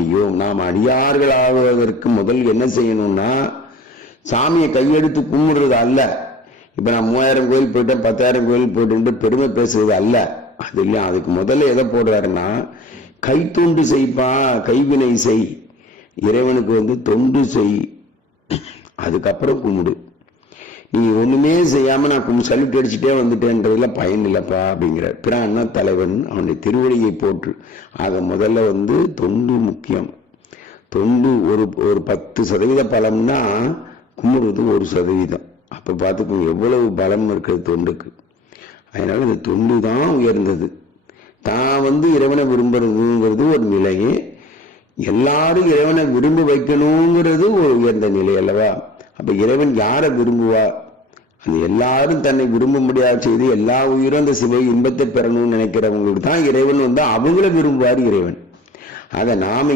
அடியோம். நாம் அடியார்கள் ஆவதற்கு முதல் என்ன செய்யணும்னா சாமியை கையெடுத்து கும்பிடுறது அல்ல. இப்ப நான் 3000 கோயில் போயிட்டேன் 10,000 கோயில் போயிட்டு பெருமை பேசுறது அல்ல. அது இல்லையா, அதுக்கு முதல்ல எதை போடுறாருன்னா கைத்தொண்டு செய்ப்பா, கைவினை செய், இறைவனுக்கு தொண்டு செய், அதுக்கப்புறம் கும்பிடு. நீ ஒண்ணுமே செய்யாம நான் சல்யூட் அடிச்சுட்டே வந்துட்டேன்றதுல பயன் இல்லப்பா அப்படிங்கிறார். பிரான்னா தலைவன், அவனுடைய திருவடியை போற்று. ஆக முதல்ல தொண்டு முக்கியம். தொண்டு ஒரு 10% பலம்னா கும்பிடுறது 1%. அப்ப பார்த்துக்கோங்க எவ்வளவு பலம் இருக்கிறது தொண்டுக்கு. அதனால இந்த தொண்டு தான் உயர்ந்தது. தான் இறைவனை விரும்புறதுங்கிறது ஒரு நிலையே, எல்லாரும் இறைவனை விரும்ப வைக்கணுங்கிறது ஒரு உயர்ந்த நிலை அல்லவா. அப்ப இறைவன் யாரை விரும்புவா? அந்த எல்லாரும் தன்னை விரும்ப முடியாது செய்து எல்லா உயிரும் அந்த சிவை இன்பத்தை பெறணும்னு நினைக்கிறவங்களுக்கு தான் இறைவன் அவங்கள விரும்புவார் இறைவன். ஆக நாம